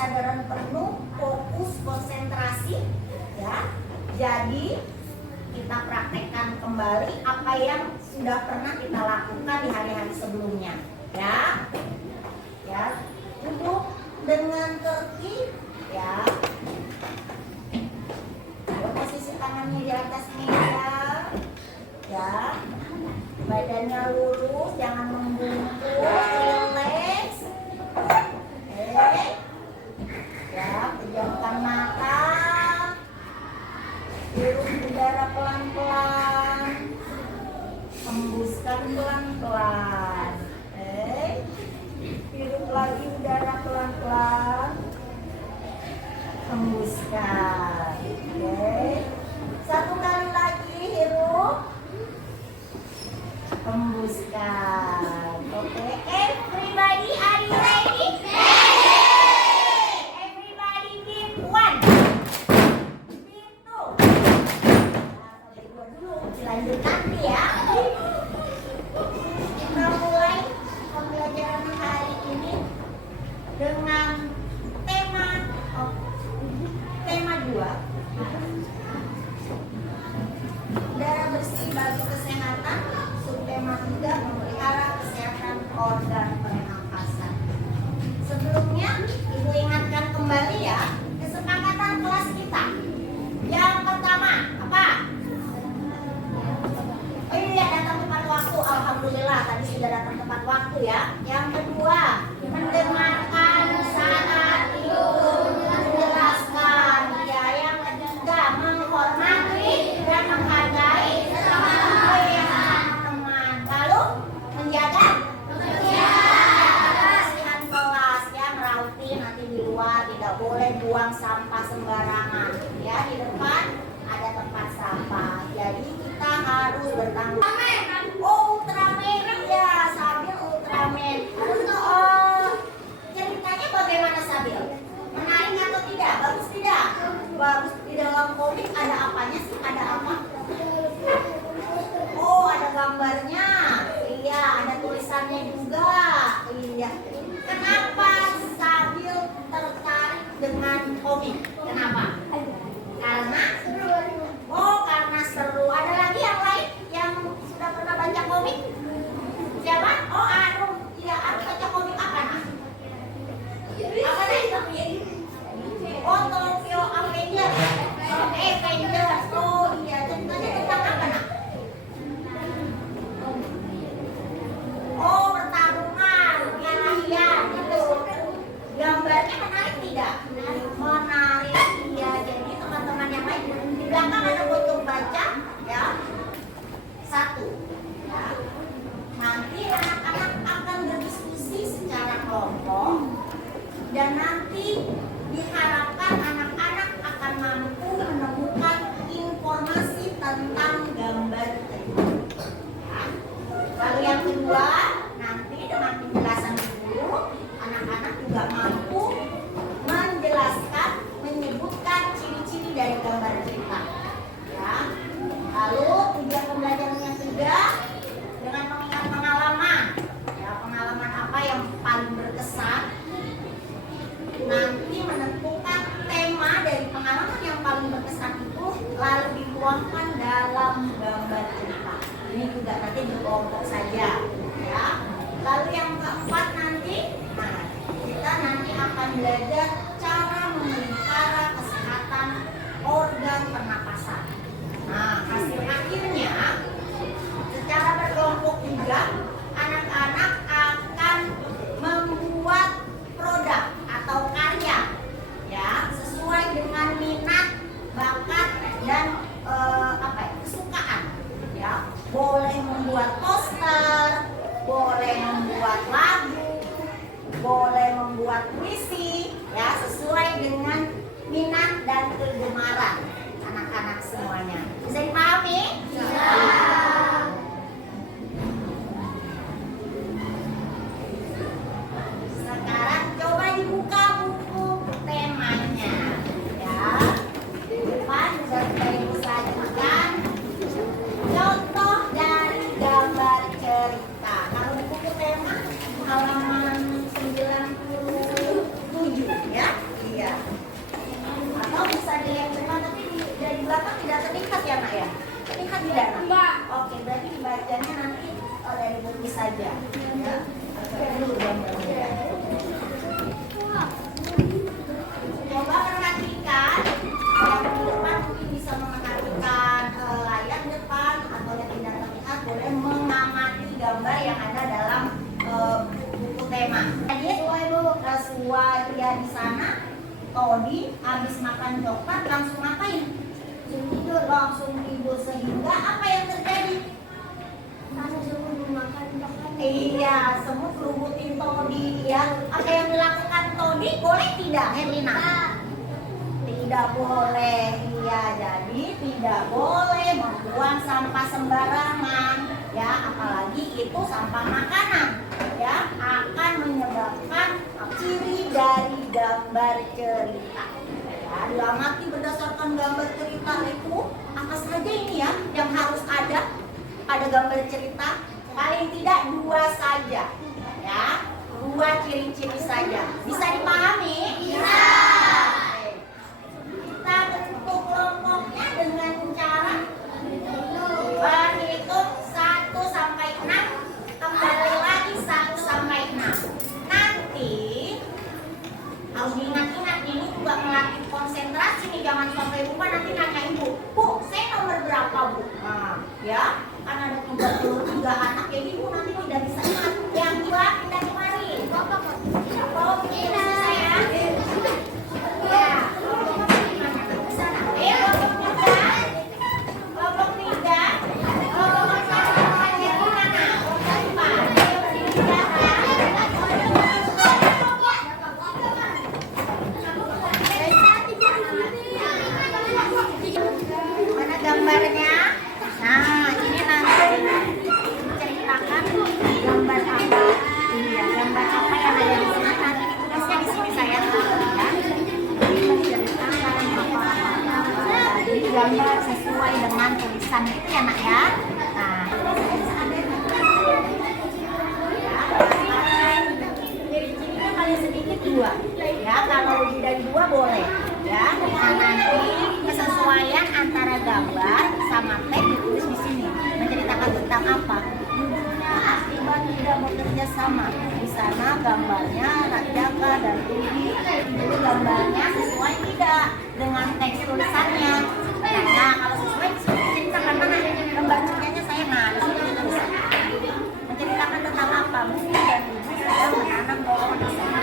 kesadaran penuh, fokus, konsentrasi, ya. Jadi kita praktekkan kembali apa yang sudah pernah kita lakukan di hari-hari sebelumnya. organ pernapasan. Sebelumnya Ibu ingatkan kembali ya kesepakatan kelas kita. Yang pertama apa? Oh iya, datang tepat waktu. Alhamdulillah tadi sudah datang tepat waktu ya. Yang kedua, mendengarkan saat Ibu menjelaskan. Ya, yang ketiga, menghormati dan menghargai teman-teman. Lalu menjaga kebersihan kelas ya, merauti nanti di luar, tidak boleh buang sampah sembarangan. Ya, di depan ada tempat sampah. Jadi kita harus bertanggung jawab. Oh, Ultraman ya, Sabil Ultraman. Ceritanya bagaimana Sabil? Menarik atau tidak? Bagus tidak? Bagus. Di dalam komik ada apanya sih? Ada apa? Oh, ada gambarnya. Iya, ada tulisannya juga. Iya. Kenapa Sabil tertarik dengan komik? Kenapa? Karena seru. Ada lagi yang lain yang sudah pernah baca komik? Siapa? Oh, Arum. Iya, Arum baca komik apa nak? Apa nih? Oh, Tokyo Avenger. Avengers. Oh iya, ceritanya tentang apa nak? Oh, pertarungan. Iya, gitu. Gambarnya menarik tidak? Menarik. Iya, jadi teman-teman yang lain di belakang ada untuk baca ya. Satu ya. Nanti anak-anak akan berdiskusi secara kelompok dan nanti diharapkan anak-anak akan mampu menemukan informasi tentang gambar itu ya. Lalu yang kedua, nanti dengan penjelasan guru, anak-anak juga mampu menjelaskan, menyebutkan ciri-ciri dari gambar cerita ya. Lalu tujuan pembelajaran yang ketiga, dengan mengingat pengalaman ya, pengalaman apa yang paling berkesan, nanti menentukan tema dari pengalaman yang paling berkesan itu lalu dituangkan dalam gambar cerita. Ini juga nanti berkelompok saja ya. Lalu yang keempat nanti, kita nanti akan belajar cara memelihara kesehatan organ pernapasan. Nah, hasil akhirnya secara berkelompok juga anak-anak akan membuat produk atau karya ya sesuai dengan minat, bakat dan kesukaan ya. Boleh membuat poster, boleh membuat lagu, boleh membuat puisi ya, sesuai dengan minat dan kegemaran anak-anak semuanya. Bisa dipahami? Ya. Sekarang coba dibuka buku temanya ya. Di depan sudah bisa dibuka contoh dari gambar cerita. Kalau di buku tema halaman 97 ya. Iya. Atau bisa dilihat depan, tapi dari belakang tidak terlihat ya nak ya? Terlihat tidak nak? Oke, berarti dibacanya nanti dari buku saja ya. Dulu gambarnya. Coba perhatikan yang di depan mungkin bisa memperhatikan layar depan, atau yang tidak terlihat boleh mengamati gambar yang ada dalam buku tema. Jadi sesuai ya di sana. Todi habis makan coklat langsung ngapain? Langsung tidur. Sehingga apa yang terjadi? Iya, semut kerubutin Todi ya. Apa yang dilakukan Todi boleh tidak, Herlina? Tidak boleh. Iya, jadi tidak boleh membuang sampah sembarangan ya, apalagi itu sampah makanan ya, akan menyebabkan ciri dari gambar cerita ya. Diamati berdasarkan gambar cerita itu apa saja ini ya yang harus ada pada gambar cerita. Paling tidak 2 saja ya, 2 ciri-ciri saja. Bisa dipahami? Bisa. Kita bentuk kelompoknya dengan cara berhitung 1 sampai 6, kembali lagi 1 sampai bekerja sama. Di sana gambarnya anak jaka dan Udi. Jadi gambarnya sesuai tidak dengan teks tulisannya. Nah, kalau sesuai ceritakan mana gambar kerjanya saya. Nah, di sini kita bisa menceritakan tentang apa. Budi dan Ibu sedang menanam pohon di sana.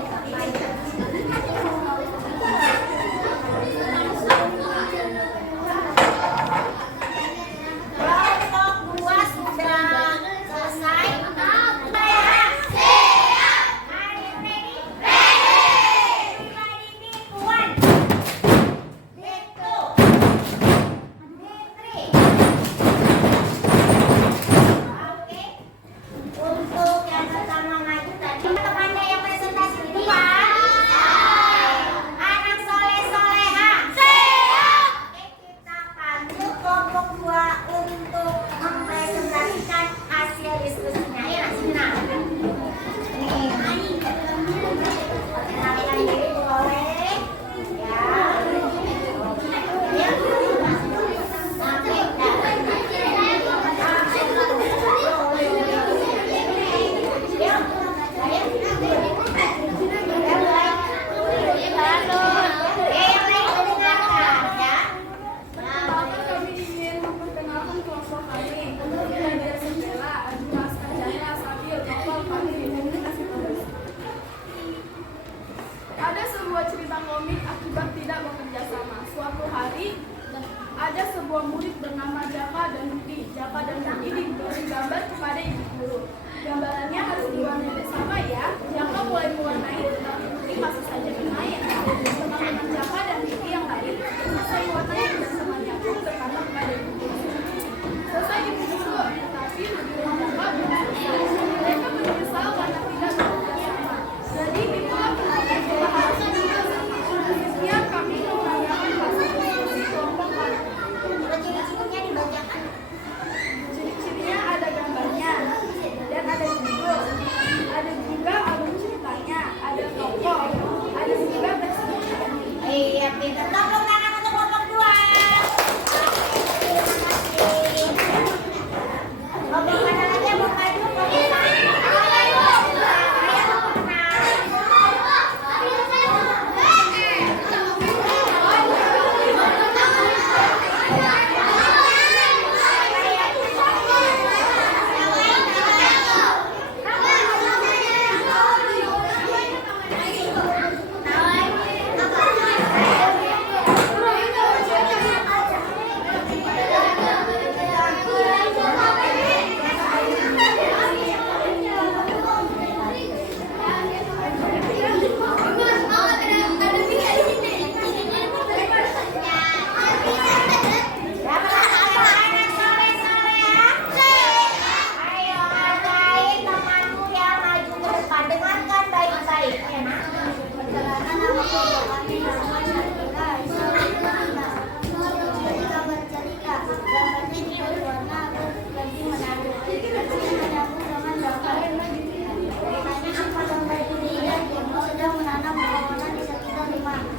Ada sebuah cerita komik akibat tidak bekerja sama. Suatu hari ada sebuah murid bernama Jaka dan Budi. Jaka dan Budi diberi gambar kepada ibu guru. Gambarannya harus diwarnai sama ya. Jaka mulai mewarnai, tetapi Budi masih saja bermain. Teman-teman Jaka dan Budi yang lain selesai mewarnai dan temannya pun berkata kepada ibu guru, selesai ibu guru, tetapi Budi dan Jaka belum selesai. Mereka menyesal karena tidak bekerja sama. Jadi itulah pertanyaan kita harus bekerja sama. Sekian kami menanyakan hasil diskusi kelompok kami. Ciri-cirinya dibacakan. Ciri-cirinya ada gambarnya dan ada judul, ada juga alur ceritanya, ada tokoh, ada juga teks tulisan. Iya, pintar. Tepuk tangan untuk kelompok 2. Kelompok mana lagi yang mau maju? Kelompok 1.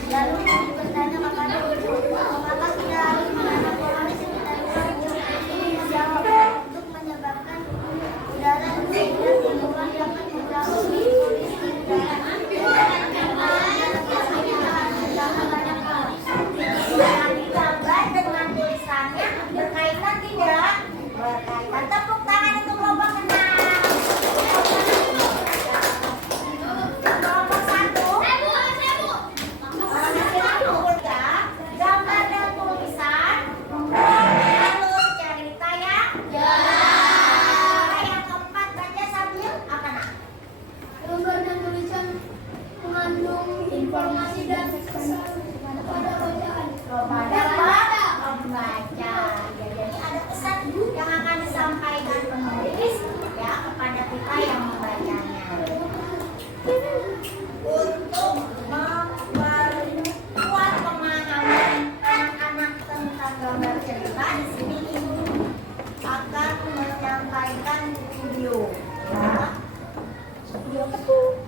Lalu bertanya kepada ibu, apakah kita harus menanam pohon di sekitar rumah untuk menyebabkan udara sehingga tumbuhan dapat menjauhi polusi udara. Gambar dengan tulisannya berkaitan tidak? Berkaitan. Tepuk tangan untuk kelompok 6. Kelompok 1. Gambar dan tulisan alur cerita yang jelas. Yang keempat, baca sambil apa nak? Gambar dan tulisan mengandung informasi dan pesan kepada bacaan. Kepada pembaca. Jadi ada pesan yang akan disampaikan penulis ya kepada kita yang membacanya. Untuk memperkuat pemahaman anak-anak tentang gambar cerita, di sini ibu akan menyampaikan video. Ya. Video apa tuh?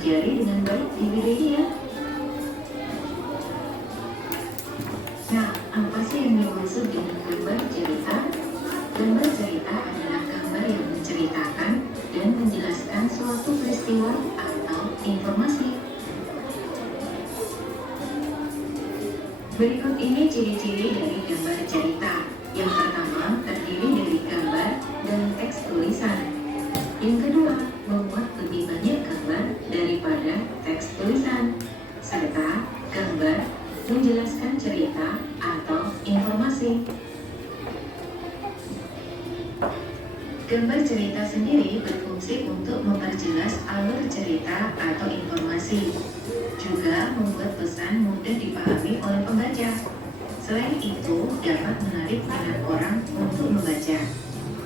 mempelajari dengan baik di Wikipedia. Nah, apa sih yang dimaksud dengan gambar cerita? Gambar cerita adalah gambar yang menceritakan dan menjelaskan suatu peristiwa atau informasi. Berikut ini ciri-ciri dari gambar cerita. Yang pertama, terdiri dari gambar dan teks tulisan. Yang kedua, memuat lebih banyak gambar daripada teks tulisan. Serta gambar menjelaskan cerita atau informasi. Gambar cerita sendiri berfungsi untuk memperjelas alur cerita atau informasi, juga membuat pesan mudah dipahami oleh pembaca. Selain itu, dapat menarik minat orang untuk membaca,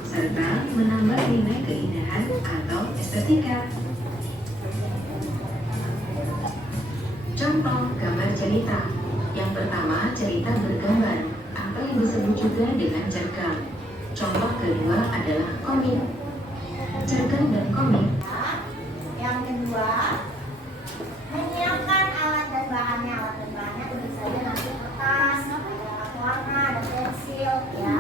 serta menambah nilai keindahan atau estetika. Contoh gambar cerita. Yang pertama, cerita bergambar, apa yang disebut juga dengan cergam. Contoh kedua adalah komik. Cergam dan komik. Yang kedua, menyiapkan alat dan bahannya. Alat dan bahannya tentu saja nanti kertas, ada warna, ada pensil, ya.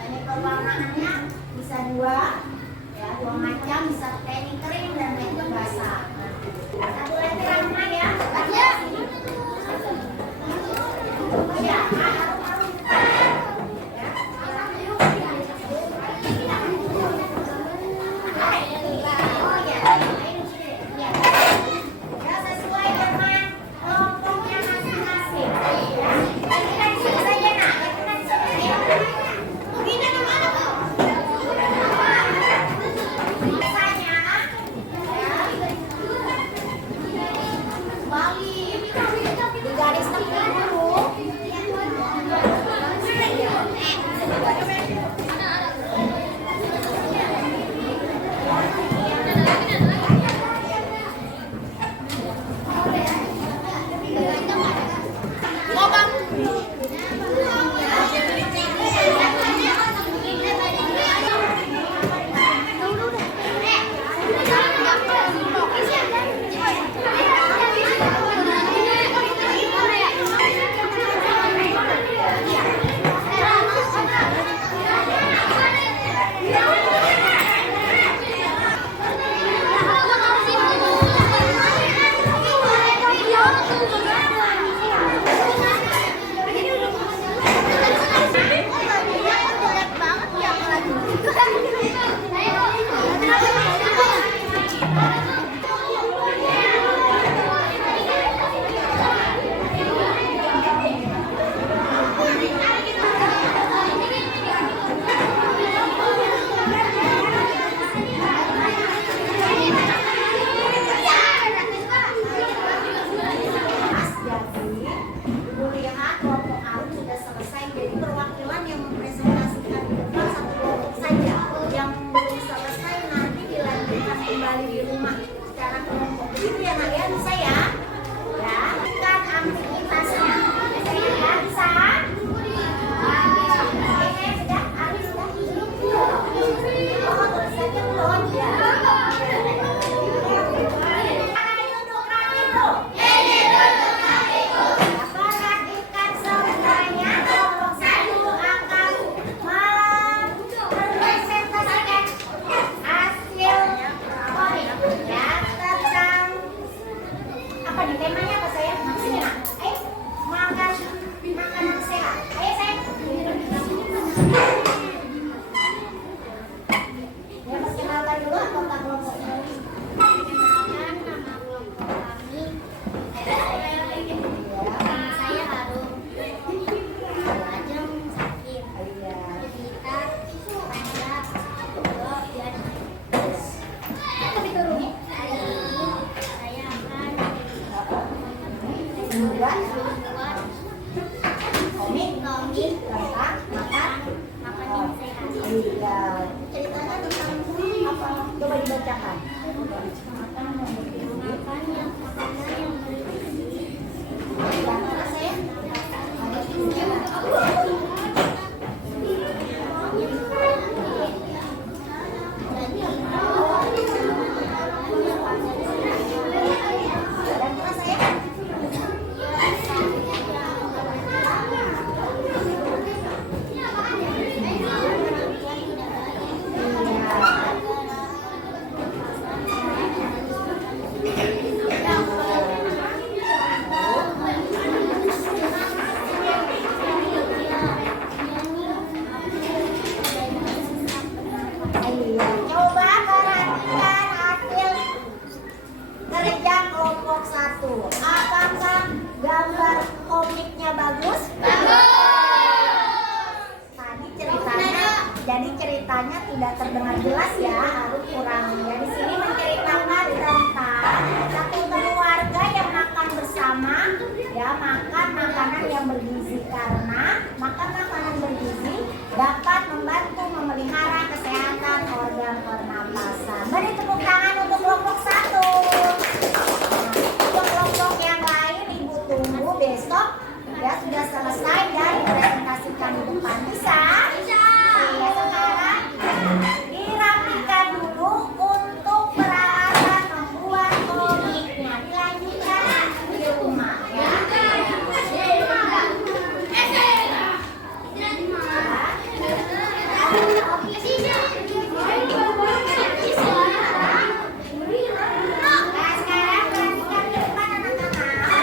Banyak pewarnaannya bisa dua macam, bisa teknik kering dan teknik basah. Satu lagi warna ya. Ya, sesuai dengan kelompoknya masing-masing. Kita di sini saja, nak. Kita di sini saja. Kita di mana, Bu? Misalnya, balik di garis tepi dulu. Ceritanya tentang apa? Coba dibacakan. yang bergizi karena makan makanan bergizi dapat membantu memelihara kesehatan organ pernapasan. Beri tepuk tangan untuk kelompok 1. Untuk kelompok yang lain Ibu tunggu besok ya sudah selesai dan dipresentasikan di depan. Bisa? Ya, sekarang dirapikan dulu untuk peralatan membuat komiknya. Dilanjutkan di rumah ya. Nah, sekarang perhatikan di depan anak-anak.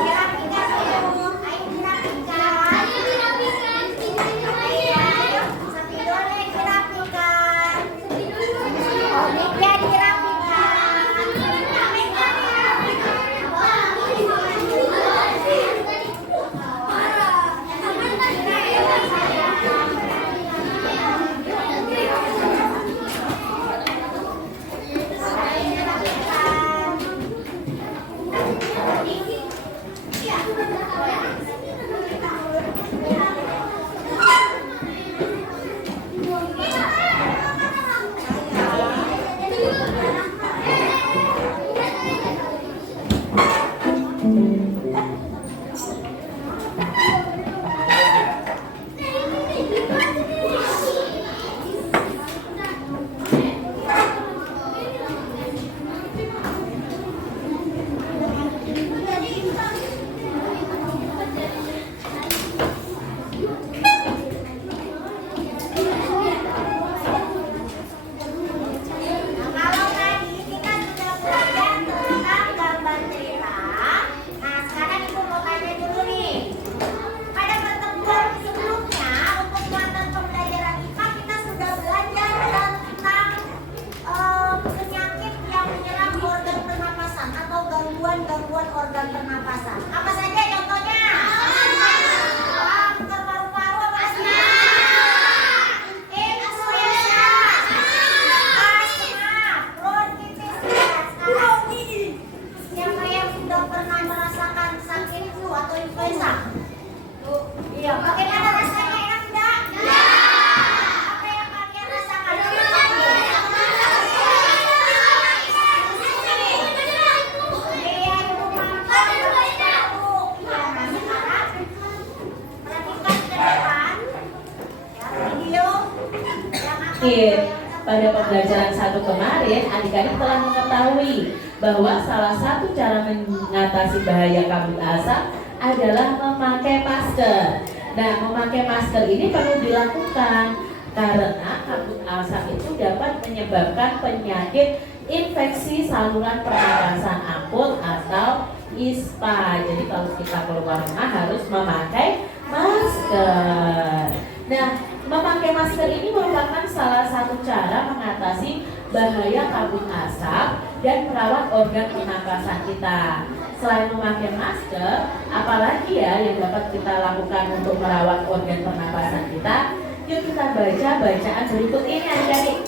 Dirapikan dulu. Ayo dirapikan. Ayo, spidolnya dirapikan. Komiknya kalau tadi kita sudah belajar tentang gambar cerita. Nah, sekarang Ibu mau tanya dulu nih. Pada pertemuan sebelumnya untuk mata pembelajaran IPA kita sudah belajar tentang penyakit yang menyerang organ pernapasan atau gangguan-gangguan organ pernapasan. Apa saja contohnya? Kanker paru-paru apa asma? Influenza, asma, bronkitis. Sekarang siapa yang sudah pernah merasakan sakit flu atau influenza? Iya, bagaimana rasanya? Enak enggak? Apa yang kalian rasakan? Iya, Ibu mampir. Iya, nah sekarang perhatikan ke depan. Ya, video yang akan Oke, pada pembelajaran 1 kemarin, adik-adik telah mengetahui bahwa salah satu cara mengatasi bahaya kabut asap adalah memakai masker. Nah, memakai masker ini perlu dilakukan karena kabut asap itu dapat menyebabkan penyakit infeksi saluran pernapasan akut atau ISPA. Jadi kalau kita keluar rumah harus memakai masker. Nah, memakai masker ini merupakan salah satu cara mengatasi bahaya kabut asap dan merawat organ pernapasan kita. Selain memakai masker, apalagi ya yang dapat kita lakukan untuk merawat organ pernapasan kita? Yuk kita baca bacaan berikut ini adik-adik.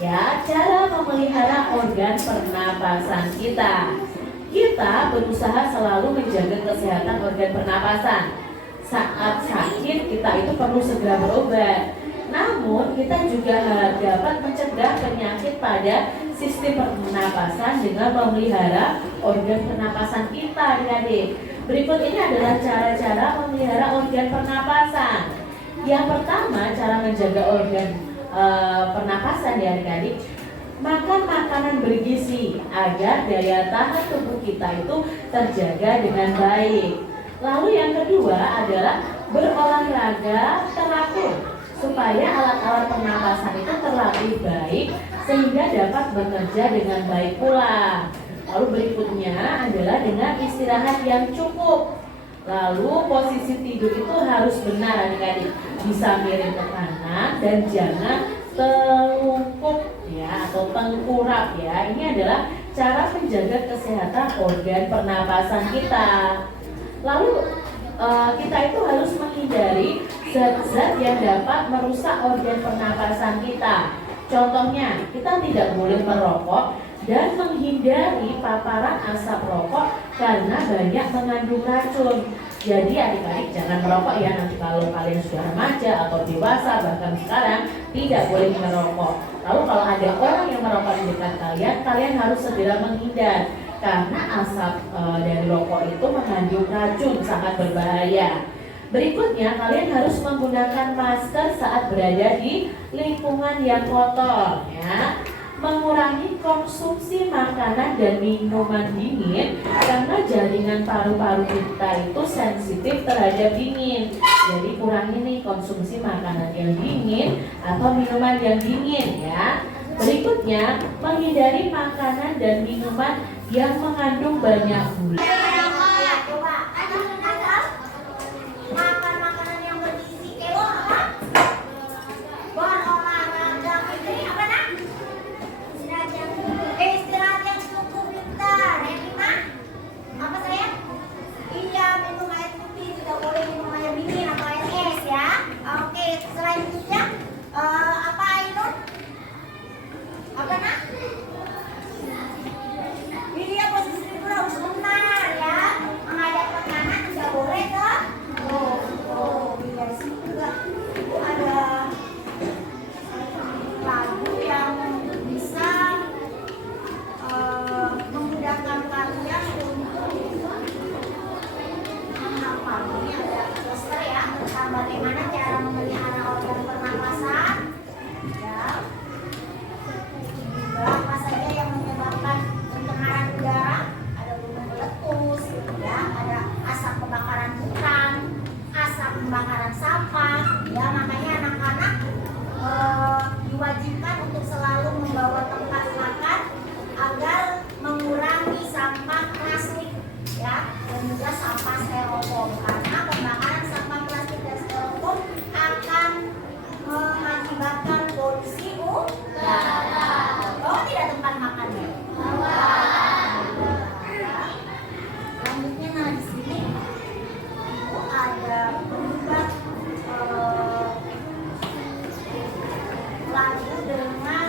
Ya, cara memelihara organ pernapasan kita. Kita berusaha selalu menjaga kesehatan organ pernapasan. Saat sakit kita itu perlu segera berobat. Namun kita juga dapat mencegah penyakit pada sistem pernapasan dengan memelihara organ pernapasan kita, adik-adik. Berikut ini adalah cara-cara memelihara organ pernapasan. Yang pertama, cara menjaga organ pernapasan ya adik-adik. Makan makanan bergizi agar daya tahan tubuh kita itu terjaga dengan baik. Lalu yang kedua adalah berolahraga teratur supaya alat-alat pernapasan itu terlatih baik sehingga dapat bekerja dengan baik pula. Lalu berikutnya adalah dengan istirahat yang cukup. Lalu posisi tidur itu harus benar adik-adik, bisa miring ke kanan dan jangan telungkup ya atau tengkurap ya. Ini adalah cara menjaga kesehatan organ pernapasan kita. Lalu kita itu harus menghindari zat-zat yang dapat merusak organ pernapasan kita. Contohnya, kita tidak boleh merokok dan menghindari paparan asap rokok karena banyak mengandung racun. Jadi adik-adik jangan merokok ya, nanti kalau kalian sudah remaja atau dewasa bahkan sekarang tidak boleh merokok. Lalu kalau ada orang yang merokok di dekat kalian, kalian harus segera menghindar karena asap dari rokok itu mengandung racun, sangat berbahaya. Berikutnya, kalian harus menggunakan masker saat berada di lingkungan yang kotor ya. Mengurangi konsumsi makanan dan minuman dingin karena jaringan paru-paru kita itu sensitif terhadap dingin. Jadi kurangi nih konsumsi makanan yang dingin atau minuman yang dingin ya. Berikutnya, menghindari makanan dan minuman yang mengandung banyak gula. Makan makanan yang bergizi kewa apa? Berolahraga ini apa nak? Istirahat yang cukup bentar. Yang lima apa sayang? Iya, minum air putih, tidak boleh minum air dingin atau air es ya. Oke, selanjutnya apa itu? Apa nak? Iya, posisi dulu sebentar ya. Menghadap ke kanan tidak boleh ke. Iya sih juga. Itu ada lagu yang bisa memudahkan kalian untuk menghafal. Ini ada poster ya tentang bagaimana cara memelihara organ pernapasan. Ya. Juga apa saja yang menyebabkan pencemaran udara? Ada gunung meletus, ya, ada asap kebakaran hutan, asap pembakaran sampah. Ya, makanya anak-anak diwajibkan untuk selalu membawa tempat makan agar mengurangi sampah plastik ya, dan juga sampah styrofoam karena pembakaran sampah plastik dan styrofoam akan mengakibatkan polusi udara. Oh, tidak tempat makannya. Selanjutnya nah di sini itu ada juga lagu dengan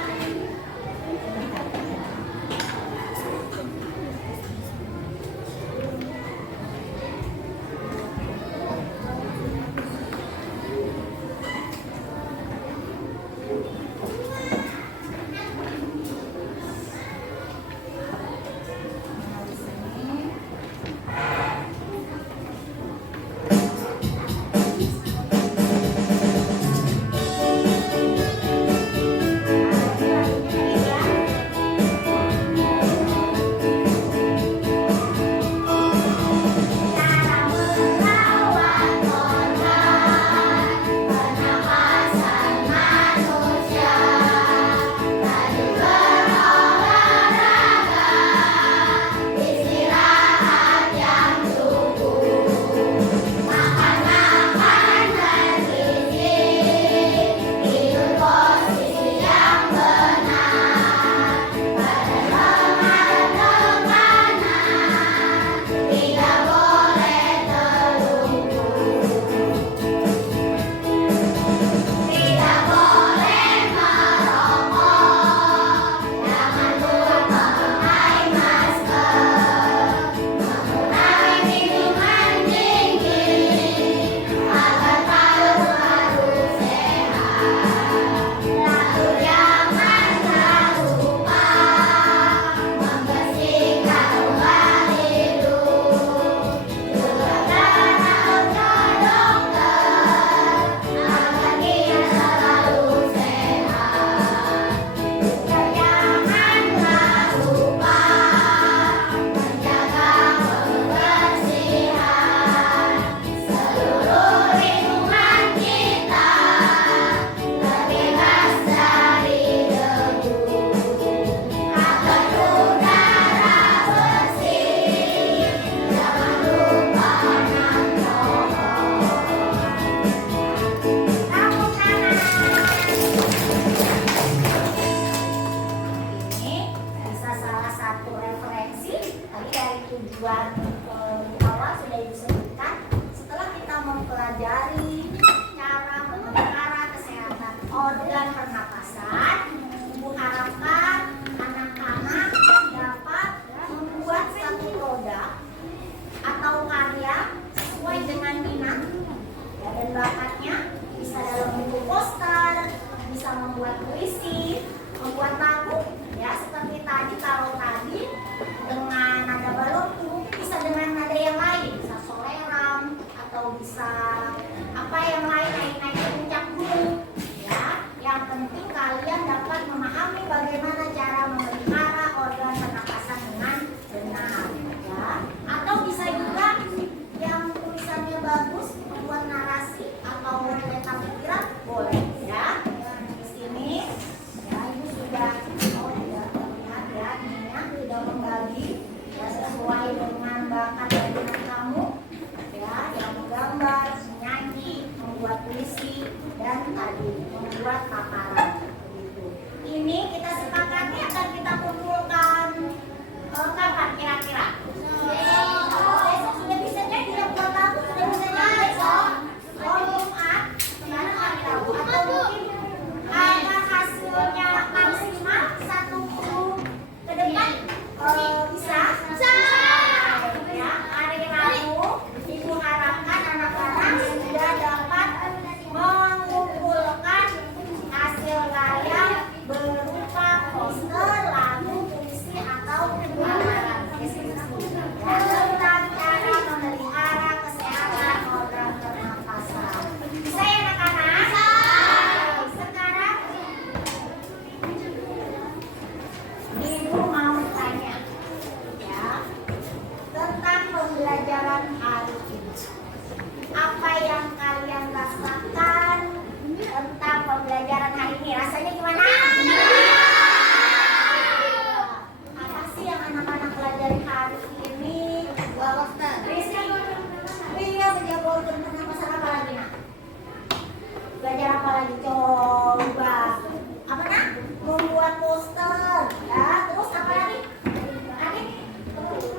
tujuan awal sudah Ibu sebutkan. Setelah kita mempelajari cara memelihara kesehatan organ pernapasan, Ibu harapkan anak-anak pelajari hari ini? Rizky. Iya, menjaga organ pernapasan apa lagi nak? Belajar apa lagi? Coba. Apa nak? Membuat poster. Ya, terus apa lagi? Adik?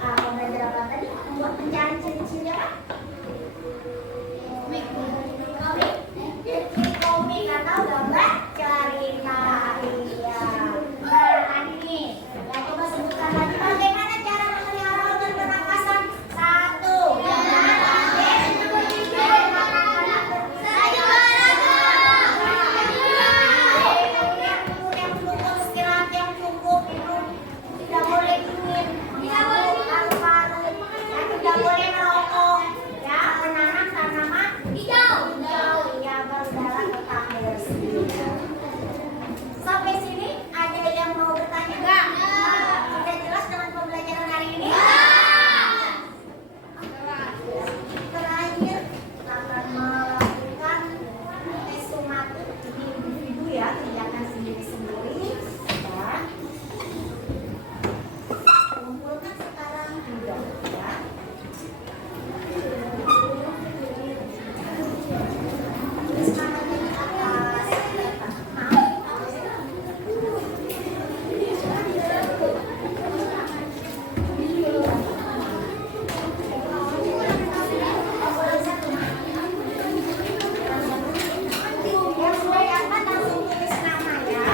Apa belajar apa tadi? Membuat pencarian ciri-cirinya kan? Komik atau gambar cerita. Iya. Nah, tadi nih. Ya, coba sebutkan lagi bagaimana cara memelihara organ pernapasan. 1. Tidak boleh dingin, paru-paru, tidak boleh merokok, ya, menanam tanaman hijau, ya, berdarah tetap bersih. Sampai sini ada yang mau bertanya? Enggak. Sudah jelas dengan pembelajaran hari ini? Terakhir kita akan melakukan tes somatik di individu ya, kerjakan sendiri-sendiri. Ya. Kumpulkan sekarang juga ya. Tulis namanya di atas. Yang sudah dapat langsung tulis nama ya.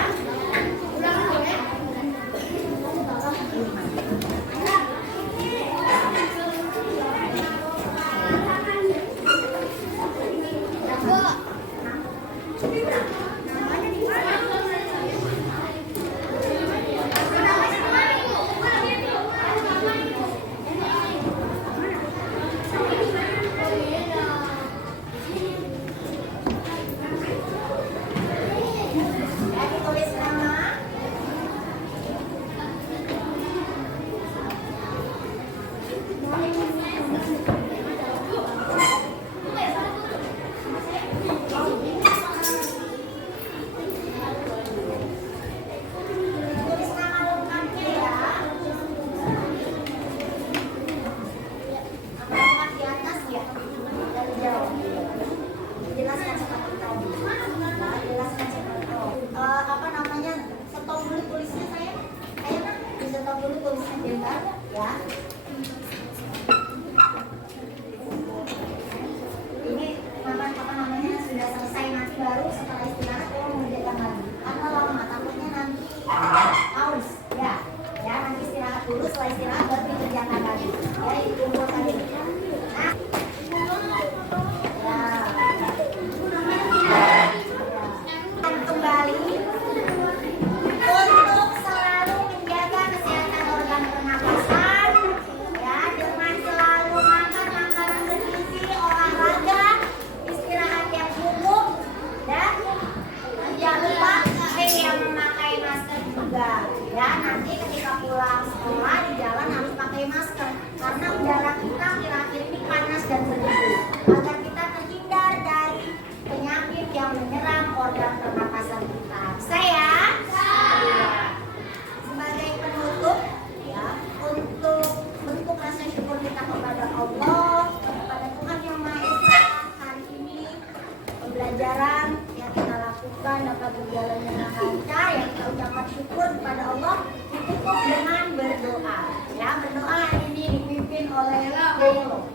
Ya, ditulis nama. Tulis nama lengkapnya ya. Nama lengkap di atas ya. Dari jauh. Jelaskan seperti tadi. Nah, jelaskan seperti itu. Apa namanya? Stop dulu tulisnya saya. Ayo nak, stop dulu tulisnya bentar ya. Ini apa namanya sudah selesai, nanti baru setelah istirahat kalau mengerjakan lagi. Karena lama takutnya nanti haus ya. Ya, nanti istirahat dulu, setelah istirahat baru dikerjakan lagi. Ya, dikumpul tadi. Nah. Dan kembali untuk selalu menjaga kesehatan organ pernapasan ya, dengan selalu makan makanan bergizi, olahraga, istirahat yang cukup, dan jangan lupa yang memakai masker juga ya. Nanti ketika pulang sekolah di jalan harus pakai masker karena udara kita akhir-akhir ini panas dan berdebu, agar kita terhindar dari penyakit yang menyerang organ pernapasan kita. Saya sebagai penutup ya, untuk bentuk rasa syukur kita kepada Allah, kepada Tuhan Yang Maha Esa, hari ini pembelajaran yang kita lakukan dapat berjalan dengan lancar. Yang kita ucapkan syukur kepada Allah ditutup dengan berdoa ya. Berdoa hari ini dipimpin oleh Lelo.